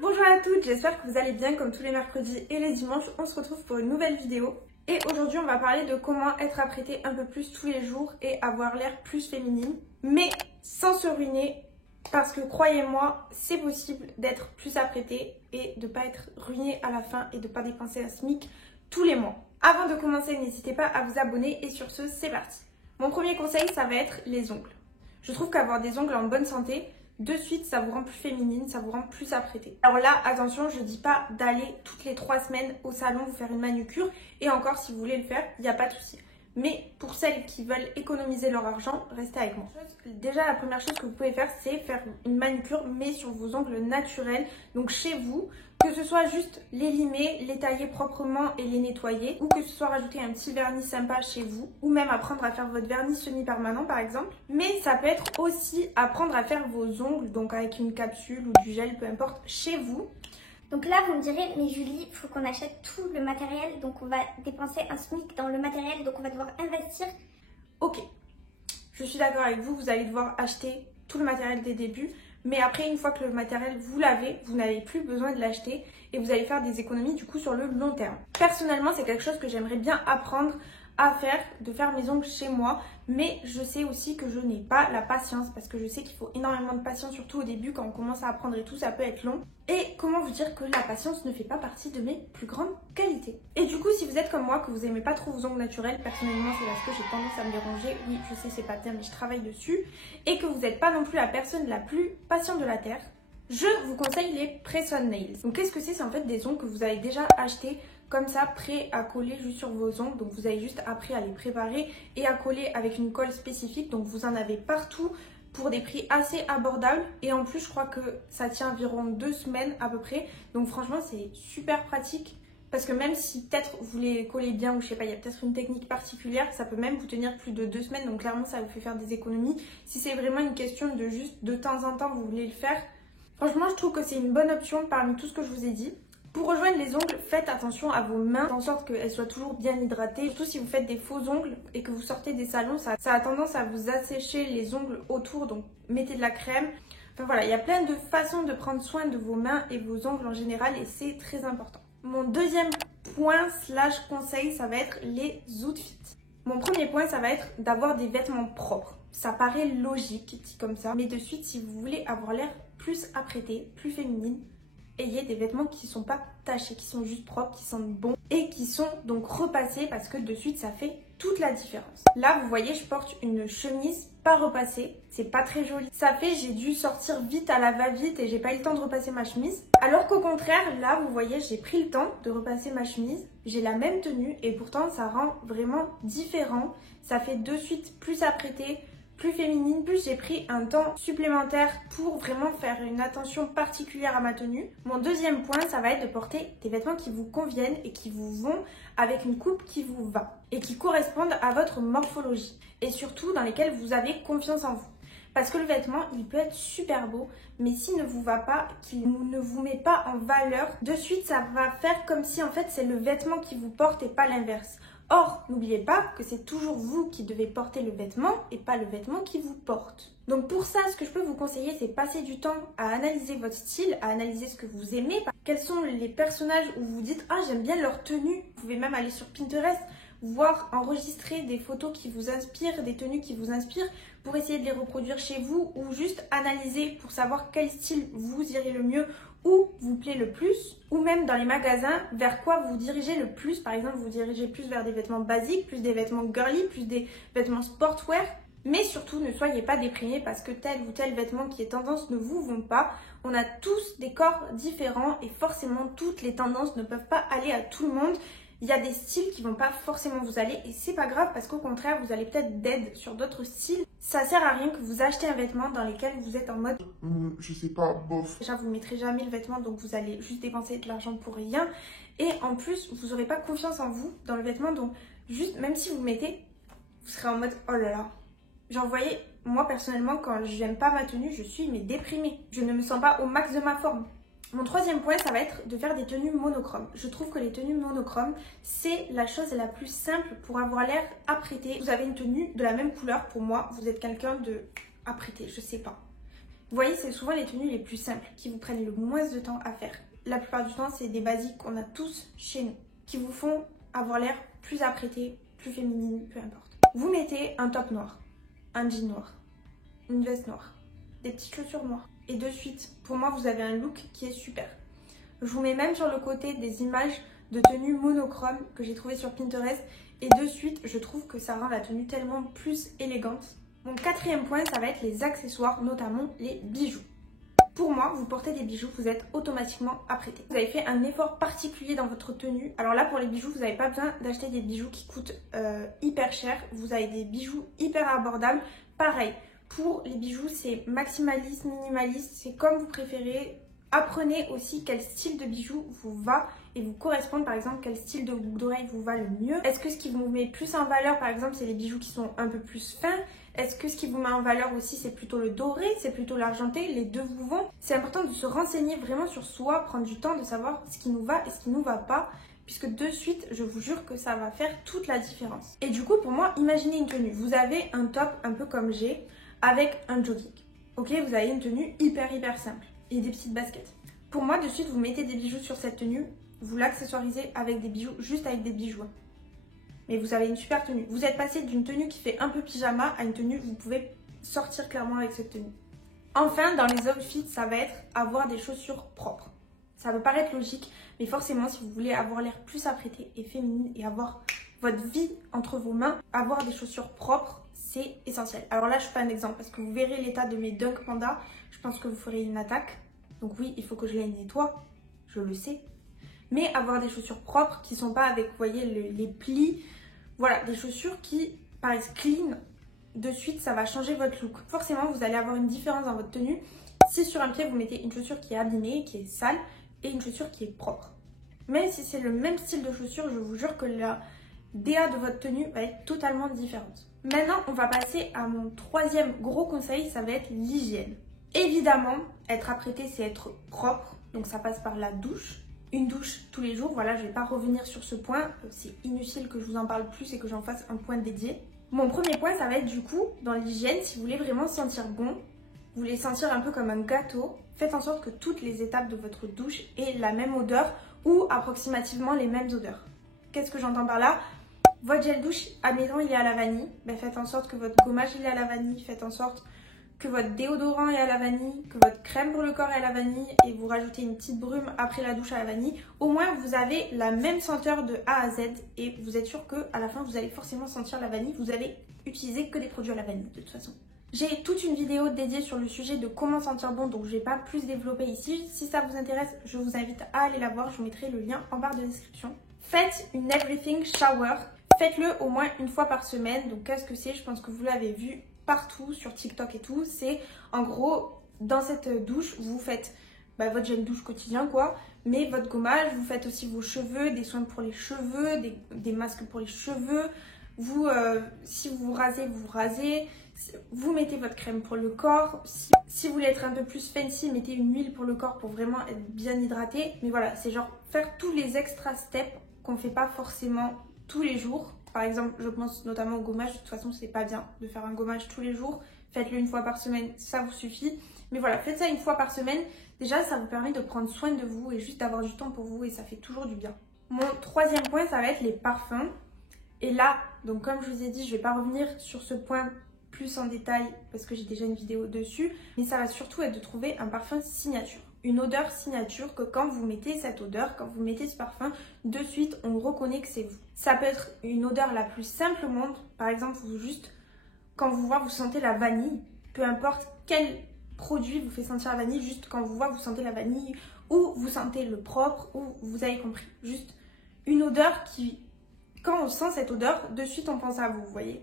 Bonjour à toutes, j'espère que vous allez bien. Comme tous les mercredis et les dimanches, on se retrouve pour une nouvelle vidéo. Et aujourd'hui, on va parler de comment être apprêtée un peu plus tous les jours et avoir l'air plus féminine, mais sans se ruiner. Parce que croyez-moi, c'est possible d'être plus apprêtée et de ne pas être ruinée à la fin et de ne pas dépenser un SMIC tous les mois. Avant de commencer, n'hésitez pas à vous abonner et sur ce, c'est parti. Mon premier conseil, ça va être les ongles. Je trouve qu'avoir des ongles en bonne santé, de suite, ça vous rend plus féminine, ça vous rend plus apprêtée. Alors là, attention, je dis pas d'aller toutes les 3 semaines au salon vous faire une manucure. Et encore, si vous voulez le faire, il n'y a pas de souci. Mais pour celles qui veulent économiser leur argent, restez avec moi. Déjà, la première chose que vous pouvez faire, c'est faire une manucure, mais sur vos ongles naturels, donc chez vous. Que ce soit juste les limer, les tailler proprement et les nettoyer, ou que ce soit rajouter un petit vernis sympa chez vous, ou même apprendre à faire votre vernis semi-permanent par exemple. Mais ça peut être aussi apprendre à faire vos ongles, donc avec une capsule ou du gel, peu importe, chez vous. Donc là, vous me direz, mais Julie, il faut qu'on achète tout le matériel, donc on va dépenser un SMIC dans le matériel, donc on va devoir investir. Ok, je suis d'accord avec vous, vous allez devoir acheter tout le matériel dès le début, mais après, une fois que le matériel, vous l'avez, vous n'avez plus besoin de l'acheter et vous allez faire des économies du coup sur le long terme. Personnellement, c'est quelque chose que j'aimerais bien apprendre à faire, de faire mes ongles chez moi, mais je sais aussi que je n'ai pas la patience parce que je sais qu'il faut énormément de patience, surtout au début quand on commence à apprendre et tout, ça peut être long. Et comment vous dire que la patience ne fait pas partie de mes plus grandes qualités. Et du coup, si vous êtes comme moi, que vous aimez pas trop vos ongles naturels, personnellement c'est parce que j'ai tendance à me déranger, oui je sais c'est pas bien mais je travaille dessus, et que vous n'êtes pas non plus la personne la plus patiente de la terre, je vous conseille les press-on nails. Donc qu'est-ce que c'est? C'est en fait des ongles que vous avez déjà achetés comme ça, prêts à coller juste sur vos ongles. Donc vous avez juste appris à les préparer et à coller avec une colle spécifique. Donc vous en avez partout pour des prix assez abordables. Et en plus, je crois que ça tient environ 2 semaines à peu près. Donc franchement, c'est super pratique. Parce que même si peut-être vous les collez bien ou je sais pas, il y a peut-être une technique particulière, ça peut même vous tenir plus de 2 semaines. Donc clairement, ça vous fait faire des économies. Si c'est vraiment une question de juste de temps en temps, vous voulez le faire. Franchement, je trouve que c'est une bonne option parmi tout ce que je vous ai dit. Pour rejoindre les ongles, faites attention à vos mains, en sorte qu'elles soient toujours bien hydratées. Surtout si vous faites des faux ongles et que vous sortez des salons, ça a tendance à vous assécher les ongles autour, donc mettez de la crème. Enfin voilà, il y a plein de façons de prendre soin de vos mains et vos ongles en général et c'est très important. Mon deuxième point / conseil, ça va être les outfits. Mon premier point, ça va être d'avoir des vêtements propres. Ça paraît logique, dit comme ça, mais de suite, si vous voulez avoir l'air plus apprêtée, plus féminine, ayez des vêtements qui ne sont pas tachés, qui sont juste propres, qui sentent bon et qui sont donc repassés parce que de suite ça fait toute la différence. Là vous voyez je porte une chemise pas repassée, c'est pas très joli. Ça fait j'ai dû sortir vite à la va-vite et j'ai pas eu le temps de repasser ma chemise. Alors qu'au contraire là vous voyez j'ai pris le temps de repasser ma chemise, j'ai la même tenue et pourtant ça rend vraiment différent. Ça fait de suite plus apprêté, plus féminine, plus j'ai pris un temps supplémentaire pour vraiment faire une attention particulière à ma tenue. Mon deuxième point, ça va être de porter des vêtements qui vous conviennent et qui vous vont avec une coupe qui vous va et qui correspondent à votre morphologie et surtout dans lesquels vous avez confiance en vous. Parce que le vêtement, il peut être super beau, mais s'il ne vous va pas, qu'il ne vous met pas en valeur, de suite ça va faire comme si en fait c'est le vêtement qui vous porte et pas l'inverse. Or, n'oubliez pas que c'est toujours vous qui devez porter le vêtement et pas le vêtement qui vous porte. Donc pour ça, ce que je peux vous conseiller, c'est passer du temps à analyser votre style, à analyser ce que vous aimez. Quels sont les personnages où vous dites « Ah, j'aime bien leur tenue ». Vous pouvez même aller sur Pinterest, voir, enregistrer des photos qui vous inspirent, des tenues qui vous inspirent pour essayer de les reproduire chez vous ou juste analyser pour savoir quel style vous irez le mieux ou vous plaît le plus, ou même dans les magasins, vers quoi vous dirigez le plus. Par exemple, vous dirigez plus vers des vêtements basiques, plus des vêtements girly, plus des vêtements sportwear. Mais surtout, ne soyez pas déprimés parce que tel ou tel vêtement qui est tendance ne vous vont pas. On a tous des corps différents et forcément, toutes les tendances ne peuvent pas aller à tout le monde. Il y a des styles qui vont pas forcément vous aller et c'est pas grave parce qu'au contraire, vous allez peut-être d'aide sur d'autres styles. Ça sert à rien que vous achetez un vêtement dans lequel vous êtes en mode je sais pas, bof. Déjà, vous ne mettrez jamais le vêtement, donc vous allez juste dépenser de l'argent pour rien. Et en plus, vous n'aurez pas confiance en vous dans le vêtement, donc juste, même si vous le mettez, vous serez en mode oh là là. Genre, vous voyez, moi personnellement, quand j'aime pas ma tenue, je suis mais déprimée. Je ne me sens pas au max de ma forme. Mon troisième point, ça va être de faire des tenues monochromes. Je trouve que les tenues monochromes, c'est la chose la plus simple pour avoir l'air apprêté. Vous avez une tenue de la même couleur, pour moi, vous êtes quelqu'un de apprêté, je sais pas. Vous voyez, c'est souvent les tenues les plus simples, qui vous prennent le moins de temps à faire. La plupart du temps, c'est des basiques qu'on a tous chez nous, qui vous font avoir l'air plus apprêté, plus féminine, peu importe. Vous mettez un top noir, un jean noir, une veste noire, des petites chaussures noires. Et de suite, pour moi, vous avez un look qui est super. Je vous mets même sur le côté des images de tenues monochromes que j'ai trouvées sur Pinterest. Et de suite, je trouve que ça rend la tenue tellement plus élégante. Mon quatrième point, ça va être les accessoires, notamment les bijoux. Pour moi, vous portez des bijoux, vous êtes automatiquement apprêté. Vous avez fait un effort particulier dans votre tenue. Alors là, pour les bijoux, vous n'avez pas besoin d'acheter des bijoux qui coûtent hyper cher. Vous avez des bijoux hyper abordables. Pareil. Pour les bijoux, c'est maximaliste, minimaliste, c'est comme vous préférez. Apprenez aussi quel style de bijoux vous va et vous correspond. Par exemple, quel style de boucle d'oreille vous va le mieux. Est-ce que ce qui vous met plus en valeur, par exemple, c'est les bijoux qui sont un peu plus fins? Est-ce que ce qui vous met en valeur aussi, c'est plutôt le doré, c'est plutôt l'argenté? Les deux vous vont. C'est important de se renseigner vraiment sur soi, prendre du temps de savoir ce qui nous va et ce qui nous va pas. Puisque de suite, je vous jure que ça va faire toute la différence. Et du coup, pour moi, imaginez une tenue. Vous avez un top un peu comme j'ai, avec un jogging. Ok, vous avez une tenue hyper simple et des petites baskets. Pour moi, de suite, vous mettez des bijoux sur cette tenue, vous l'accessoirisez avec des bijoux, juste avec des bijoux. Mais vous avez une super tenue. Vous êtes passé d'une tenue qui fait un peu pyjama à une tenue, vous pouvez sortir clairement avec cette tenue. Enfin, dans les outfits, ça va être avoir des chaussures propres. Ça peut paraître logique, mais forcément, si vous voulez avoir l'air plus apprêté et féminine et avoir votre vie entre vos mains, avoir des chaussures propres, c'est essentiel. Alors là, je fais un exemple parce que vous verrez l'état de mes Dunk Panda. Je pense que vous ferez une attaque. Donc oui, il faut que je les nettoie. Je le sais. Mais avoir des chaussures propres qui sont pas avec, vous voyez, les plis. Voilà, des chaussures qui paraissent clean. De suite, ça va changer votre look. Forcément, vous allez avoir une différence dans votre tenue. Si sur un pied, vous mettez une chaussure qui est abîmée, qui est sale, et une chaussure qui est propre. Même si c'est le même style de chaussure, je vous jure que la DA de votre tenue va être totalement différente. Maintenant, on va passer à mon troisième gros conseil, ça va être l'hygiène. Évidemment, être apprêté, c'est être propre, donc ça passe par la douche. Une douche tous les jours, voilà, je ne vais pas revenir sur ce point, c'est inutile que je vous en parle plus et que j'en fasse un point dédié. Mon premier point, ça va être du coup, dans l'hygiène, si vous voulez vraiment sentir bon, vous voulez sentir un peu comme un gâteau, faites en sorte que toutes les étapes de votre douche aient la même odeur ou approximativement les mêmes odeurs. Qu'est-ce que j'entends par là? Votre gel douche, admettons, il est à la vanille. Ben, faites en sorte que votre gommage il est à la vanille. Faites en sorte que votre déodorant est à la vanille. Que votre crème pour le corps est à la vanille. Et vous rajoutez une petite brume après la douche à la vanille. Au moins, vous avez la même senteur de A à Z. Et vous êtes sûr qu'à la fin, vous allez forcément sentir la vanille. Vous allez utiliser que des produits à la vanille, de toute façon. J'ai toute une vidéo dédiée sur le sujet de comment sentir bon. Donc, je ne vais pas plus développer ici. Si ça vous intéresse, je vous invite à aller la voir. Je vous mettrai le lien en barre de description. Faites une everything shower. Faites-le au moins une fois par semaine. Donc qu'est-ce que c'est? Je pense que vous l'avez vu partout sur TikTok et tout. C'est en gros, dans cette douche, vous faites votre gel douche quotidien quoi. Mais votre gommage, vous faites aussi vos cheveux, des soins pour les cheveux, des masques pour les cheveux. Vous, si vous vous rasez, vous vous rasez. Vous mettez votre crème pour le corps. Si vous voulez être un peu plus fancy, mettez une huile pour le corps pour vraiment être bien hydraté. Mais voilà, c'est genre faire tous les extra steps qu'on ne fait pas forcément tous les jours. Par exemple, je pense notamment au gommage. De toute façon, c'est pas bien de faire un gommage tous les jours. Faites-le une fois par semaine, ça vous suffit. Mais voilà, faites ça une fois par semaine. Déjà, ça vous permet de prendre soin de vous et juste d'avoir du temps pour vous et ça fait toujours du bien. Mon troisième point, ça va être les parfums. Et là, donc comme je vous ai dit, je vais pas revenir sur ce point plus en détail parce que j'ai déjà une vidéo dessus. Mais ça va surtout être de trouver un parfum signature. Une odeur signature que quand vous mettez cette odeur, quand vous mettez ce parfum, de suite on reconnaît que c'est vous. Ça peut être une odeur la plus simple au monde, par exemple quand vous sentez la vanille, peu importe quel produit vous fait sentir la vanille, juste quand vous sentez la vanille, ou vous sentez le propre, ou vous avez compris. Juste une odeur qui, quand on sent cette odeur, de suite on pense à vous, vous voyez.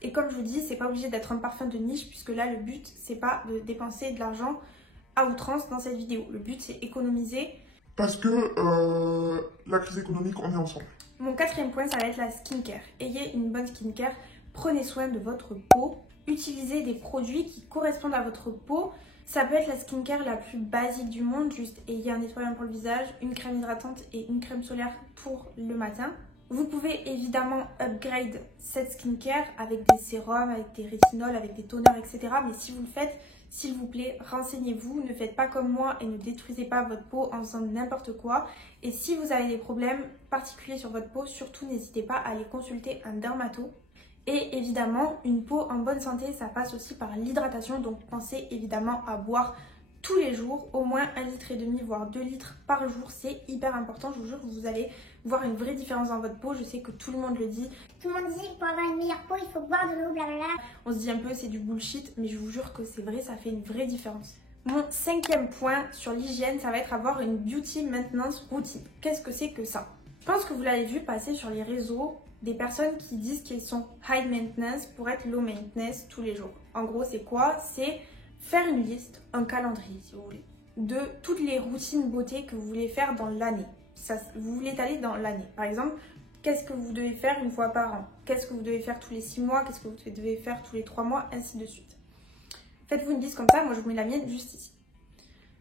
Et comme je vous dis, c'est pas obligé d'être un parfum de niche, puisque là le but c'est pas de dépenser de l'argent à outrance dans cette vidéo. Le but, c'est économiser. Parce que la crise économique, on est ensemble. Mon quatrième point, ça va être la skincare. Ayez une bonne skincare. Prenez soin de votre peau. utilisez des produits qui correspondent à votre peau. Ça peut être la skincare la plus basique du monde, juste ayez un nettoyant pour le visage, une crème hydratante et une crème solaire pour le matin. Vous pouvez évidemment upgrade cette skincare avec des sérums, avec des rétinols, avec des toners, etc. Mais si vous le faites, s'il vous plaît, renseignez-vous, ne faites pas comme moi et ne détruisez pas votre peau en faisant n'importe quoi. Et si vous avez des problèmes particuliers sur votre peau, surtout n'hésitez pas à aller consulter un dermato. Et évidemment, une peau en bonne santé, ça passe aussi par l'hydratation. Donc pensez évidemment à boire tous les jours, au moins 1,5 litre, voire 2 litres par jour. C'est hyper important, je vous jure que vous allez voir une vraie différence dans votre peau. Je sais que tout le monde le dit. Tout le monde dit pour avoir une meilleure peau, il faut boire de l'eau, blablabla. On se dit un peu c'est du bullshit, mais je vous jure que c'est vrai, ça fait une vraie différence. Mon 5e point sur l'hygiène, ça va être avoir une beauty maintenance routine. Qu'est-ce que c'est que ça? Je pense que vous l'avez vu passer sur les réseaux, des personnes qui disent qu'elles sont high maintenance pour être low maintenance tous les jours. En gros, c'est quoi? C'est faire une liste, un calendrier si vous voulez, de toutes les routines beauté que vous voulez faire dans l'année. Vous voulez étaler dans l'année. Par exemple, qu'est-ce que vous devez faire une fois par an? Qu'est-ce que vous devez faire tous les 6 mois? Qu'est-ce que vous devez faire tous les 3 mois? Ainsi de suite. Faites-vous une liste comme ça. Moi, je vous mets la mienne juste ici.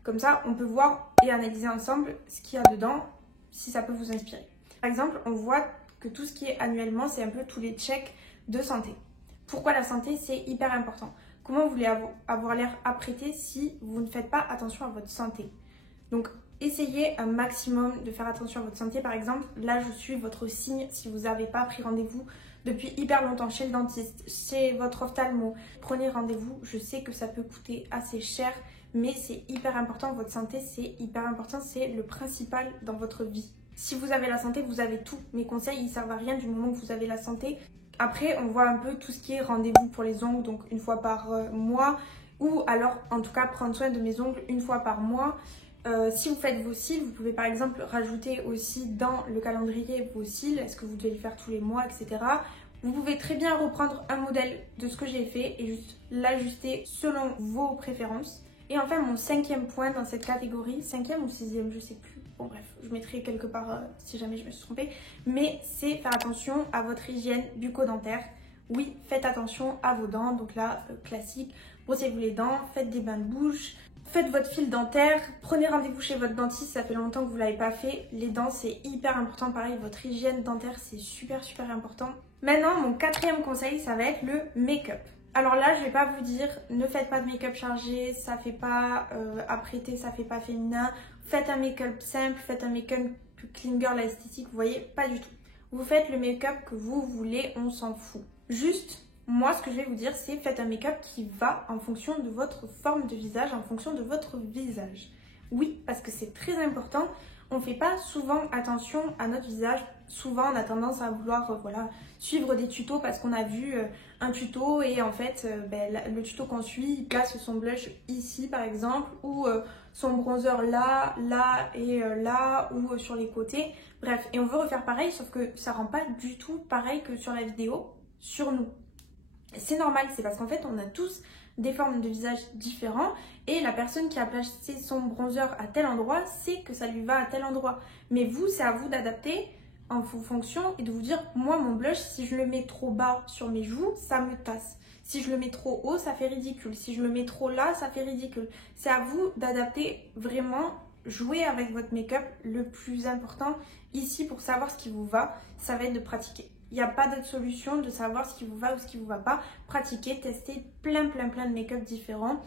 Comme ça, on peut voir et analyser ensemble ce qu'il y a dedans, si ça peut vous inspirer. Par exemple, on voit que tout ce qui est annuellement, c'est un peu tous les checks de santé. Pourquoi la santé, c'est hyper important? Comment vous voulez avoir l'air apprêté si vous ne faites pas attention à votre santé? Donc, essayez un maximum de faire attention à votre santé. Par exemple, là, je suis votre signe si vous n'avez pas pris rendez-vous depuis hyper longtemps chez le dentiste, chez votre ophtalmo. Prenez rendez-vous. Je sais que ça peut coûter assez cher, mais c'est hyper important. Votre santé, c'est hyper important. C'est le principal dans votre vie. Si vous avez la santé, vous avez tout. Mes conseils, ils ne servent à rien du moment que vous avez la santé. Après, on voit un peu tout ce qui est rendez-vous pour les ongles, donc une fois par mois. Ou alors, en tout cas, prendre soin de mes ongles une fois par mois. Si vous faites vos cils, vous pouvez par exemple rajouter aussi dans le calendrier vos cils. Est-ce que vous devez le faire tous les mois, etc. Vous pouvez très bien reprendre un modèle de ce que j'ai fait et juste l'ajuster selon vos préférences. Et enfin, mon 5e point dans cette catégorie, 5e ou 6e, je sais plus. Bon bref, je mettrai quelque part si jamais je me suis trompée. Mais c'est faire attention à votre hygiène bucco-dentaire. Oui, faites attention à vos dents. Donc là, classique, brossez-vous les dents, faites des bains de bouche, faites votre fil dentaire, prenez rendez-vous chez votre dentiste, ça fait longtemps que vous ne l'avez pas fait. Les dents, c'est hyper important. Pareil, votre hygiène dentaire, c'est super important. Maintenant, mon 4e conseil, ça va être le make-up. Alors là, je vais pas vous dire, ne faites pas de make-up chargé, ça fait pas apprêté, ça fait pas féminin. Faites un make-up simple, faites un make-up clean girl esthétique, vous voyez, pas du tout. Vous faites le make-up que vous voulez, on s'en fout. Juste, moi, ce que je vais vous dire, c'est faites un make-up qui va en fonction de votre forme de visage, en fonction de votre visage. Oui, parce que c'est très important. On ne fait pas souvent attention à notre visage. Souvent, on a tendance à vouloir suivre des tutos parce qu'on a vu un tuto et en fait, le tuto qu'on suit, il place son blush ici par exemple ou son bronzer là, là et là ou sur les côtés. Bref, et on veut refaire pareil sauf que ça rend pas du tout pareil que sur la vidéo, sur nous. C'est normal, c'est parce qu'en fait, on a tous des formes de visage différents et la personne qui a placé son bronzer à tel endroit sait que ça lui va à tel endroit. Mais vous, c'est à vous d'adapter en fonction et de vous dire, moi mon blush, si je le mets trop bas sur mes joues, ça me tasse. Si je le mets trop haut, ça fait ridicule. Si je le mets trop là, ça fait ridicule. C'est à vous d'adapter vraiment, jouer avec votre make-up. Le plus important ici pour savoir ce qui vous va, ça va être de pratiquer. Il n'y a pas d'autre solution de savoir ce qui vous va ou ce qui vous va pas. Pratiquez, testez plein de make-up différents.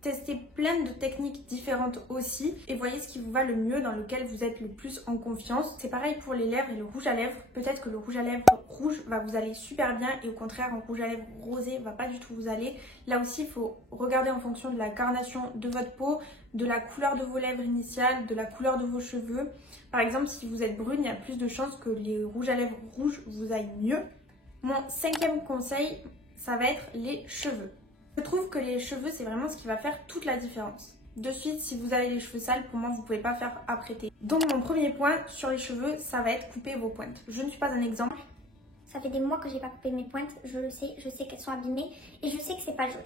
Testez plein de techniques différentes aussi et voyez ce qui vous va le mieux, dans lequel vous êtes le plus en confiance. C'est pareil pour les lèvres et le rouge à lèvres. Peut-être que le rouge à lèvres rouge va vous aller super bien et au contraire un rouge à lèvres rosé va pas du tout vous aller. Là aussi, il faut regarder en fonction de la carnation de votre peau, de la couleur de vos lèvres initiales, de la couleur de vos cheveux. Par exemple, si vous êtes brune, il y a plus de chances que les rouges à lèvres rouges vous aillent mieux. Mon 5e conseil, ça va être les cheveux. Je trouve que les cheveux, c'est vraiment ce qui va faire toute la différence. De suite, si vous avez les cheveux sales, pour moi, vous ne pouvez pas faire apprêter. Donc, mon premier point sur les cheveux, ça va être couper vos pointes. Je ne suis pas un exemple. Ça fait des mois que j'ai pas coupé mes pointes, je sais qu'elles sont abîmées et je sais que c'est pas joli.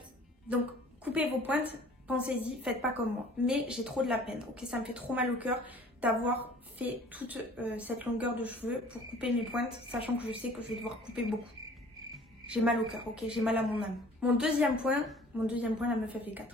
Donc, coupez vos pointes, pensez-y, faites pas comme moi. Mais j'ai trop de la peine, ok? Ça me fait trop mal au cœur d'avoir fait toute cette longueur de cheveux pour couper mes pointes, sachant que je sais que je vais devoir couper beaucoup. j'ai mal au cœur, ok, j'ai mal à mon âme. Mon deuxième point, la meuf a fait 4.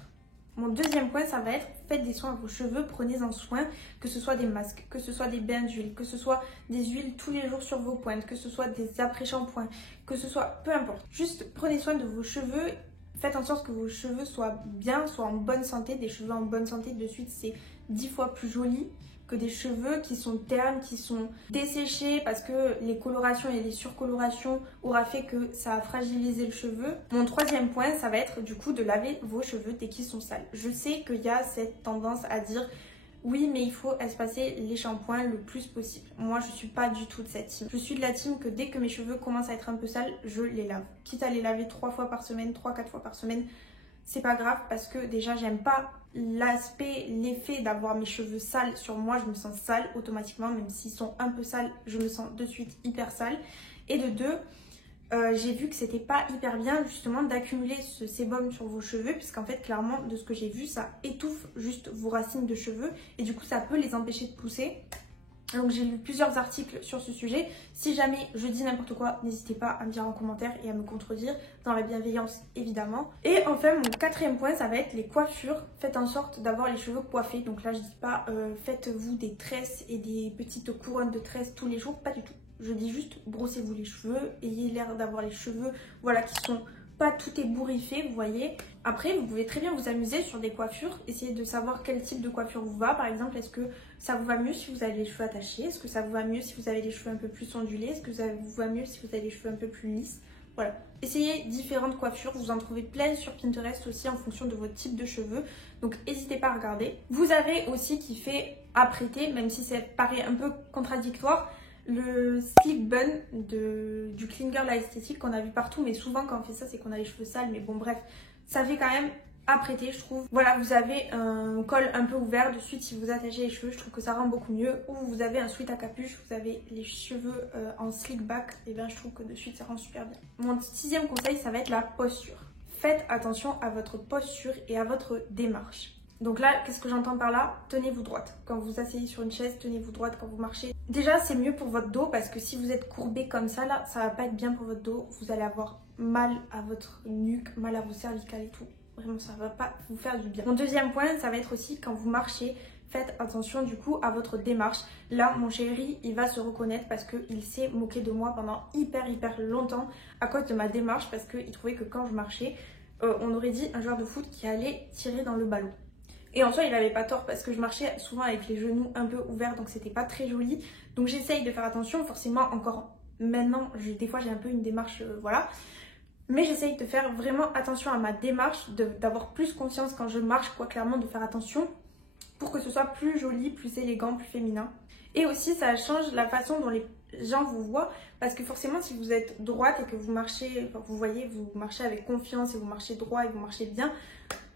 Mon deuxième point, ça va être, faites des soins à vos cheveux, prenez-en soin, que ce soit des masques, que ce soit des bains d'huile, que ce soit des huiles tous les jours sur vos pointes, que ce soit des après-shampoings, que ce soit, peu importe. Juste prenez soin de vos cheveux, faites en sorte que vos cheveux soient bien, soient en bonne santé. Des cheveux en bonne santé, de suite, c'est 10 fois plus joli que des cheveux qui sont ternes, qui sont desséchés parce que les colorations et les surcolorations aura fait que ça a fragilisé le cheveu. Mon troisième point, ça va être du coup de laver vos cheveux dès qu'ils sont sales. Je sais qu'il y a cette tendance à dire oui, mais il faut espacer les shampoings le plus possible. Moi, je suis pas du tout de cette team. Je suis de la team que dès que mes cheveux commencent à être un peu sales, je les lave. Quitte à les laver 3 fois par semaine, 3-4 fois par semaine, c'est pas grave parce que déjà, j'aime pas l'effet d'avoir mes cheveux sales sur moi. Je me sens sale automatiquement, même s'ils sont un peu sales, je me sens de suite hyper sale. Et de deux, j'ai vu que c'était pas hyper bien justement d'accumuler ce sébum sur vos cheveux, puisqu'en fait clairement de ce que j'ai vu, ça étouffe juste vos racines de cheveux et du coup ça peut les empêcher de pousser. Donc j'ai lu plusieurs articles sur ce sujet. Si jamais je dis n'importe quoi, n'hésitez pas à me dire en commentaire et à me contredire, dans la bienveillance évidemment. Et enfin mon quatrième point, ça va être les coiffures. Faites en sorte d'avoir les cheveux coiffés. Donc là je dis pas faites-vous des tresses et des petites couronnes de tresses tous les jours, pas du tout. Je dis juste brossez-vous les cheveux, ayez l'air d'avoir les cheveux voilà, qui sont pas tout ébouriffé, vous voyez. Après, vous pouvez très bien vous amuser sur des coiffures, essayer de savoir quel type de coiffure vous va. Par exemple, est-ce que ça vous va mieux si vous avez les cheveux attachés? Est-ce que ça vous va mieux si vous avez les cheveux un peu plus ondulés? Est-ce que ça vous va mieux si vous avez les cheveux un peu plus lisses? Voilà. Essayez différentes coiffures, vous en trouvez plein sur Pinterest aussi en fonction de votre type de cheveux. Donc n'hésitez pas à regarder. Vous avez aussi qui fait apprêter, même si ça paraît un peu contradictoire, le slick bun du Clean Girl à esthétique qu'on a vu partout, mais souvent quand on fait ça c'est qu'on a les cheveux sales, mais bon bref, ça fait quand même apprêter je trouve. Voilà, vous avez un col un peu ouvert, de suite si vous attachez les cheveux je trouve que ça rend beaucoup mieux, ou vous avez un sweat à capuche, vous avez les cheveux en slick back, et bien je trouve que de suite ça rend super bien. Mon sixième conseil, ça va être la posture. Faites attention à votre posture et à votre démarche. Donc là, qu'est-ce que j'entends par là? Tenez-vous droite. Quand vous asseyez sur une chaise, tenez-vous droite quand vous marchez. Déjà, c'est mieux pour votre dos parce que si vous êtes courbé comme ça, là, ça va pas être bien pour votre dos. Vous allez avoir mal à votre nuque, mal à vos cervicales et tout. Vraiment, ça va pas vous faire du bien. Mon deuxième point, ça va être aussi quand vous marchez, faites attention du coup à votre démarche. Là, mon chéri, il va se reconnaître parce qu'il s'est moqué de moi pendant hyper longtemps à cause de ma démarche parce qu'il trouvait que quand je marchais, on aurait dit un joueur de foot qui allait tirer dans le ballon. Et en soi, il avait pas tort parce que je marchais souvent avec les genoux un peu ouverts, donc c'était pas très joli. Donc j'essaye de faire attention, forcément encore maintenant, des fois j'ai un peu une démarche, voilà. Mais j'essaye de faire vraiment attention à ma démarche, d'avoir plus confiance quand je marche, quoi, clairement de faire attention pour que ce soit plus joli, plus élégant, plus féminin. Et aussi ça change la façon dont les gens vous voient parce que forcément si vous êtes droite et que vous marchez, vous voyez, vous marchez avec confiance et vous marchez droit et vous marchez bien,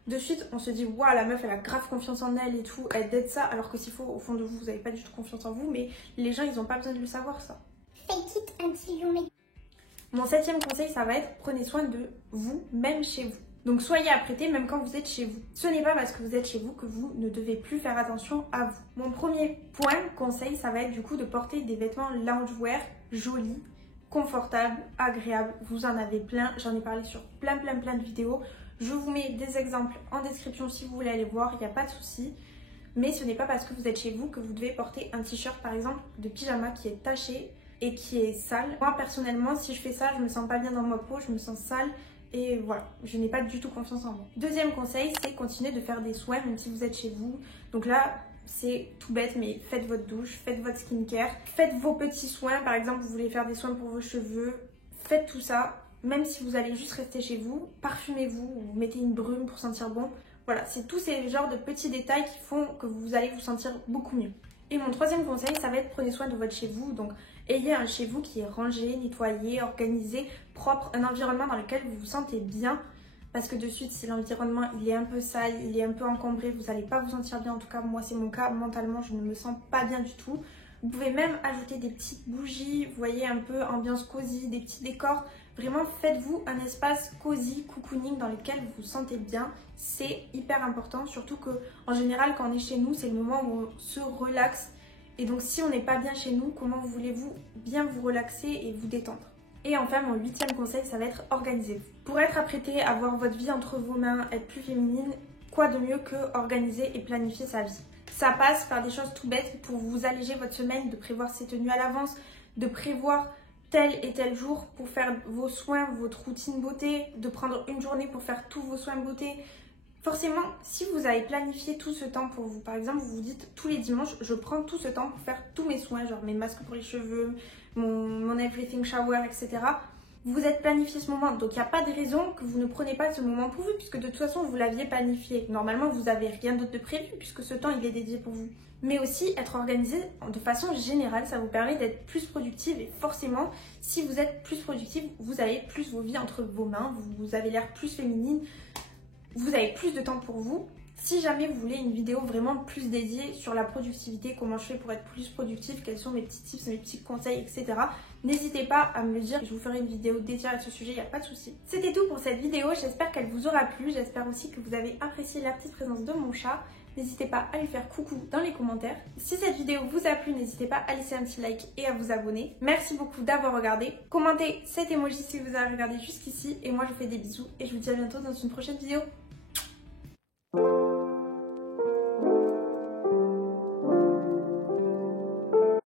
de suite on se dit waouh, la meuf elle a grave confiance en elle et tout, elle aide ça, alors que s'il faut au fond de vous, vous n'avez pas du tout confiance en vous, mais les gens ils ont pas besoin de le savoir ça. Fake it until you make it. Mon septième conseil, ça va être prenez soin de vous, même chez vous. Donc soyez apprêtés même quand vous êtes chez vous. Ce n'est pas parce que vous êtes chez vous que vous ne devez plus faire attention à vous. Mon premier conseil, ça va être du coup de porter des vêtements loungewear jolis, confortables, agréables. Vous en avez plein, j'en ai parlé sur plein de vidéos. Je vous mets des exemples en description si vous voulez aller voir, il n'y a pas de souci. Mais ce n'est pas parce que vous êtes chez vous que vous devez porter un t-shirt par exemple de pyjama qui est taché et qui est sale. Moi personnellement, si je fais ça, je me sens pas bien dans ma peau, je me sens sale et voilà, je n'ai pas du tout confiance en moi. Deuxième conseil, c'est continuer de faire des soins même si vous êtes chez vous. Donc là, c'est tout bête, mais faites votre douche, faites votre skincare, faites vos petits soins. Par exemple, vous voulez faire des soins pour vos cheveux, faites tout ça. Même si vous allez juste rester chez vous, parfumez-vous, vous mettez une brume pour sentir bon. Voilà, c'est tous ces genres de petits détails qui font que vous allez vous sentir beaucoup mieux. Et mon troisième conseil, ça va être prenez soin de votre chez vous. Donc ayez un chez vous qui est rangé, nettoyé, organisé, propre, un environnement dans lequel vous vous sentez bien. Parce que de suite, si l'environnement il est un peu sale, il est un peu encombré, vous n'allez pas vous sentir bien. En tout cas, moi c'est mon cas, mentalement je ne me sens pas bien du tout. Vous pouvez même ajouter des petites bougies, vous voyez, un peu ambiance cosy, des petits décors. Vraiment, faites-vous un espace cosy, cocooning dans lequel vous vous sentez bien. C'est hyper important, surtout que en général, quand on est chez nous, c'est le moment où on se relaxe. Et donc, si on n'est pas bien chez nous, comment voulez-vous bien vous relaxer et vous détendre? Et enfin, mon 8e conseil, ça va être organisez-vous. Pour être apprêté, avoir votre vie entre vos mains, être plus féminine, quoi de mieux que organiser et planifier sa vie. Ça passe par des choses tout bêtes pour vous alléger votre semaine, de prévoir ses tenues à l'avance, de prévoir tel et tel jour pour faire vos soins, votre routine beauté, de prendre une journée pour faire tous vos soins beauté. Forcément, si vous avez planifié tout ce temps pour vous, par exemple, vous vous dites tous les dimanches, je prends tout ce temps pour faire tous mes soins, genre mes masques pour les cheveux, mon everything shower, etc. Vous êtes planifié ce moment, donc il n'y a pas de raison que vous ne preniez pas ce moment pour vous, puisque de toute façon, vous l'aviez planifié. Normalement, vous n'avez rien d'autre de prévu, puisque ce temps, il est dédié pour vous. Mais aussi, être organisé de façon générale, ça vous permet d'être plus productive. Et forcément, si vous êtes plus productive, vous avez plus vos vies entre vos mains, vous avez l'air plus féminine, vous avez plus de temps pour vous. Si jamais vous voulez une vidéo vraiment plus dédiée sur la productivité, comment je fais pour être plus productive, quels sont mes petits tips, mes petits conseils, etc. N'hésitez pas à me le dire, je vous ferai une vidéo dédiée à ce sujet, il n'y a pas de souci. C'était tout pour cette vidéo, j'espère qu'elle vous aura plu, j'espère aussi que vous avez apprécié la petite présence de mon chat. N'hésitez pas à lui faire coucou dans les commentaires. Si cette vidéo vous a plu, n'hésitez pas à laisser un petit like et à vous abonner. Merci beaucoup d'avoir regardé. Commentez cet emoji si vous avez regardé jusqu'ici et moi je vous fais des bisous et je vous dis à bientôt dans une prochaine vidéo.